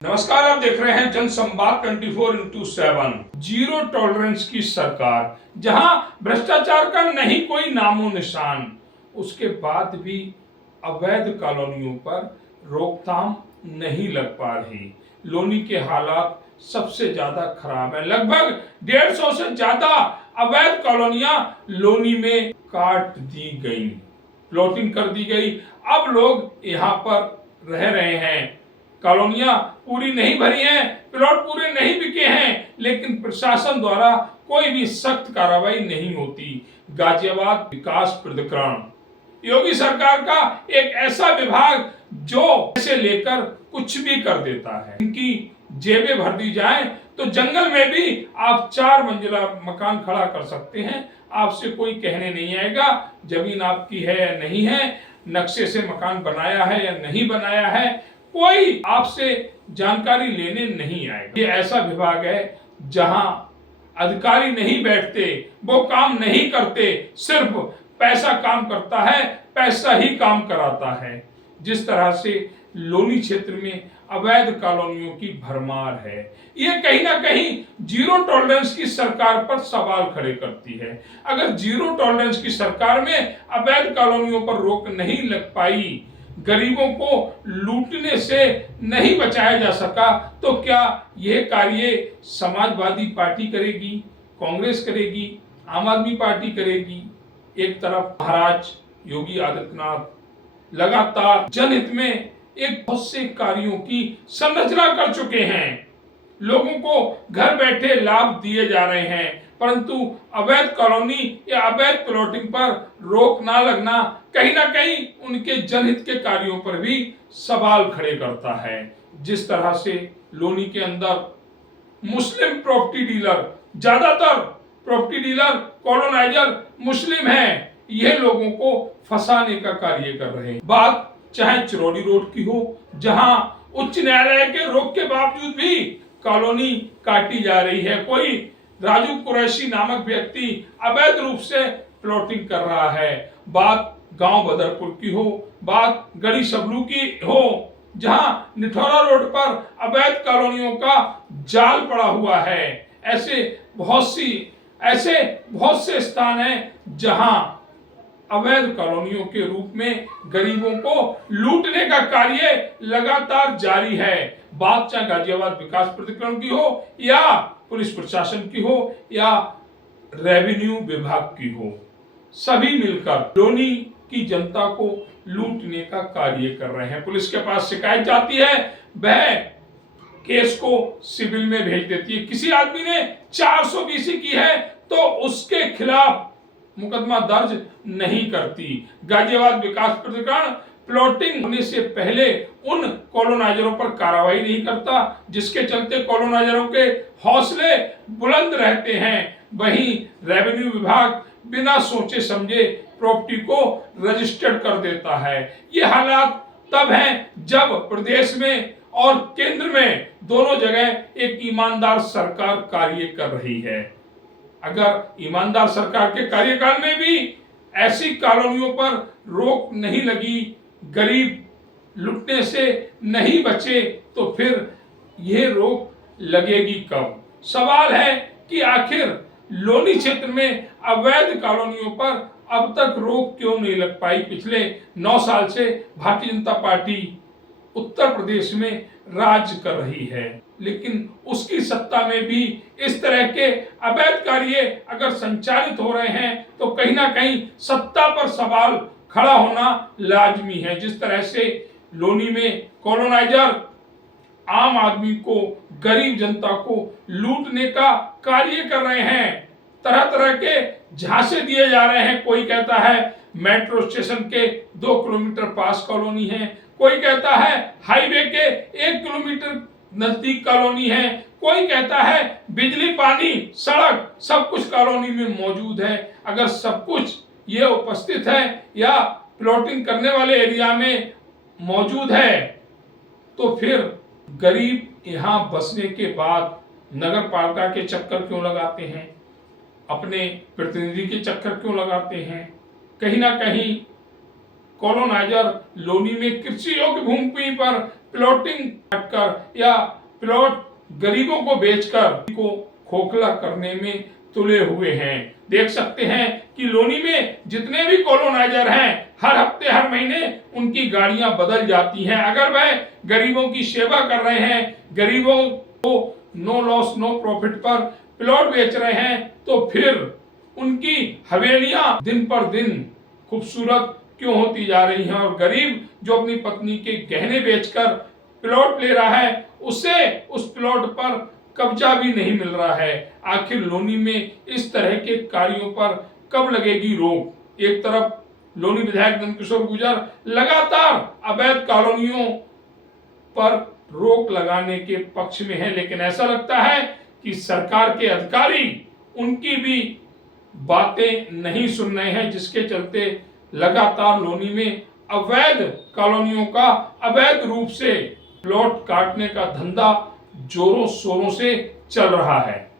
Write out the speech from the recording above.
नमस्कार, आप देख रहे हैं जनसंवाद 24x7। जीरो टॉलरेंस की सरकार, जहां भ्रष्टाचार का नहीं कोई नामो निशान, उसके बाद भी अवैध कॉलोनियों पर रोकथाम नहीं लग पा रही। लोनी के हालात सबसे ज्यादा खराब है। लगभग 150 से ज्यादा अवैध कॉलोनियां लोनी में काट दी गई, प्लॉटिंग कर दी गई। अब लोग यहां पर रह रहे हैं। कॉलोनियां पूरी नहीं भरी हैं, प्लॉट पूरे नहीं बिके हैं, लेकिन प्रशासन द्वारा कोई भी सख्त कार्रवाई नहीं होती। गाजियाबाद विकास प्राधिकरण, योगी सरकार का एक ऐसा विभाग जो से लेकर कुछ भी कर देता है। इनकी जेबें भर दी जाए तो जंगल में भी आप 4 मंजिला मकान खड़ा कर सकते हैं। आपसे कोई कहने नहीं आएगा जमीन आपकी है या नहीं है, नक्शे से मकान बनाया है या नहीं बनाया है, कोई आपसे जानकारी लेने नहीं आएगा। ये ऐसा विभाग है जहां अधिकारी नहीं बैठते, वो काम नहीं करते, सिर्फ पैसा काम करता है, पैसा ही काम कराता है। जिस तरह से लोनी क्षेत्र में अवैध कॉलोनियों की भरमार है, ये कहीं ना कहीं जीरो टॉलरेंस की सरकार पर सवाल खड़े करती है। अगर जीरो टॉलरेंस की सरकार में अवैध कॉलोनियों पर रोक नहीं लग पाई, गरीबों को लूटने से नहीं बचाया जा सका, तो क्या यह कार्य समाजवादी पार्टी करेगी, कांग्रेस करेगी, आम आदमी पार्टी करेगी? एक तरफ महाराज योगी आदित्यनाथ लगातार जनहित में एक बहुत से कार्यों की संरचना कर चुके हैं, लोगों को घर बैठे लाभ दिए जा रहे हैं, परंतु अवैध कॉलोनी या अवैध प्लॉटिंग पर रोक ना लगना कहीं ना कहीं उनके जनहित के कार्यों पर भी सवाल खड़े करता है। जिस तरह से लोनी के अंदर मुस्लिम प्रॉपर्टी डीलर, ज्यादातर प्रॉपर्टी डीलर कॉलोनाइजर मुस्लिम हैं, यह लोगों को फंसाने का कार्य कर रहे हैं। बात चाहे चिरौली रोड की हो, जहां उच्च न्यायालय के रोक के बावजूद भी कॉलोनी काटी जा रही है। कोई राजू कुरैशी नामक व्यक्ति अवैध रूप से प्लॉटिंग कर रहा है। बात गांव बदरपुर की हो, बात गढ़ी सबलू की हो, जहां निठौरा रोड पर अवैध कॉलोनियों का जाल पड़ा हुआ है। ऐसे बहुत से स्थान हैं जहां अवैध कॉलोनियों के रूप में गरीबों को लूटने का कार्य लगातार जारी है। बात चाहे गाजियाबाद विकास प्राधिकरण की हो या पुलिस प्रशासन की हो या रेवेन्यू विभाग की हो, सभी मिलकर लोनी की जनता को लूटने का कार्य कर रहे हैं। पुलिस के पास शिकायत जाती है, वह केस को सिविल में भेज देती है। किसी आदमी ने 420 की है तो उसके खिलाफ मुकदमा दर्ज नहीं करती। गाजियाबाद विकास प्राधिकरण प्लॉटिंग होने से पहले उन कॉलोनाइजरों पर कार्रवाई नहीं करता, जिसके चलते कॉलोनाइजरों के हौसले बुलंद रहते हैं। वहीं रेवेन्यू विभाग बिना सोचे समझे प्रॉपर्टी को रजिस्टर्ड कर देता है। ये हालात तब हैं जब प्रदेश में और केंद्र में दोनों जगह एक ईमानदार सरकार कार्य कर रही है। अगर ईमानदार सरकार के कार्यकाल में भी ऐसी कॉलोनियों पर रोक नहीं लगी, गरीब लुटने से नहीं बचे, तो फिर यह रोक लगेगी कब? सवाल है कि आखिर लोनी क्षेत्र में अवैध कॉलोनियों पर अब तक रोक क्यों नहीं लग पाई? पिछले 9 साल से भारतीय जनता पार्टी उत्तर प्रदेश में राज कर रही है, लेकिन उसकी सत्ता में भी इस तरह के अवैध कार्य अगर संचालित हो रहे हैं तो कहीं ना कहीं सत्ता पर सवाल खड़ा होना लाजमी है। जिस तरह से लोनी में कॉलोनाइजर आम आदमी को, गरीब जनता को लूटने का कार्य कर रहे हैं, तरह तरह के झांसे दिए जा रहे हैं। कोई कहता है मेट्रो स्टेशन के 2 किलोमीटर पास कॉलोनी है, कोई कहता है हाईवे के 1 किलोमीटर नजदीक कॉलोनी है, कोई कहता है बिजली, पानी, सड़क सब कुछ कॉलोनी में मौजूद है। अगर सब कुछ ये उपस्थित है या प्लॉटिंग करने वाले एरिया में मौजूद है, तो फिर गरीब यहाँ बसने के बाद नगर पालिका के चक्कर क्यों लगाते हैं, अपने प्रतिनिधि के चक्कर क्यों लगाते हैं? कहीं ना कहीं कॉलोनाइजर लोनी में कृषि योग्य भूमि पर प्लॉटिंग कर या प्लॉट गरीबों को बेचकर को खोखला करने में तुले हुए हैं। देख सकते हैं कि लोनी में जितने भी कॉलोनाइजर हैं, हर हफ्ते हर महीने उनकी गाड़ियां बदल जाती हैं। अगर वह गरीबों की सेवा कर रहे हैं, गरीबों को नो लॉस नो प्रॉफिट पर प्लॉट बेच रहे हैं, तो फिर उनकी हवेलियां दिन पर दिन खूबसूरत क्यों होती जा रही हैं और गरीब जो अपनी पत्नी के गहने बेचकर प्लॉट ले रहा है, उसे उस प्लॉट पर कब्जा भी नहीं मिल रहा है। आखिर लोनी में इस तरह के कार्यों पर कब लगेगी रोक? एक तरफ लोनी विधायक नंदकिशोर गुर्जर लगातार अवैध कॉलोनियों पर रोक लगाने के पक्ष में है, लेकिन ऐसा लगता है कि सरकार के अधिकारी उनकी भी बातें नहीं सुन रहे हैं, जिसके चलते लगातार लोनी में अवैध कॉलोनियों का अवैध रूप से प्लॉट काटने का धंधा जोरों शोरों से चल रहा है।